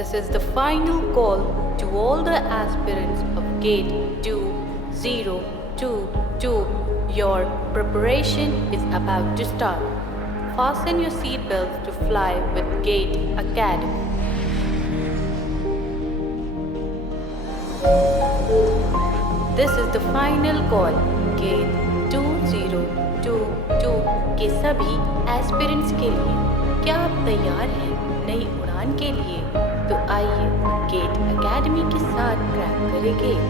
This is the final call to all the aspirants of Gate 2022. Your preparation is about to start. Fasten your seatbelts to fly with Gate Academy. This is the final call. Gate 2022 के सभी aspirants के लिए। क्या आप तैयार हैं नई उड़ान के लिए? तो आइए गेट एकेडमी के साथ ट्रैक करें गेट।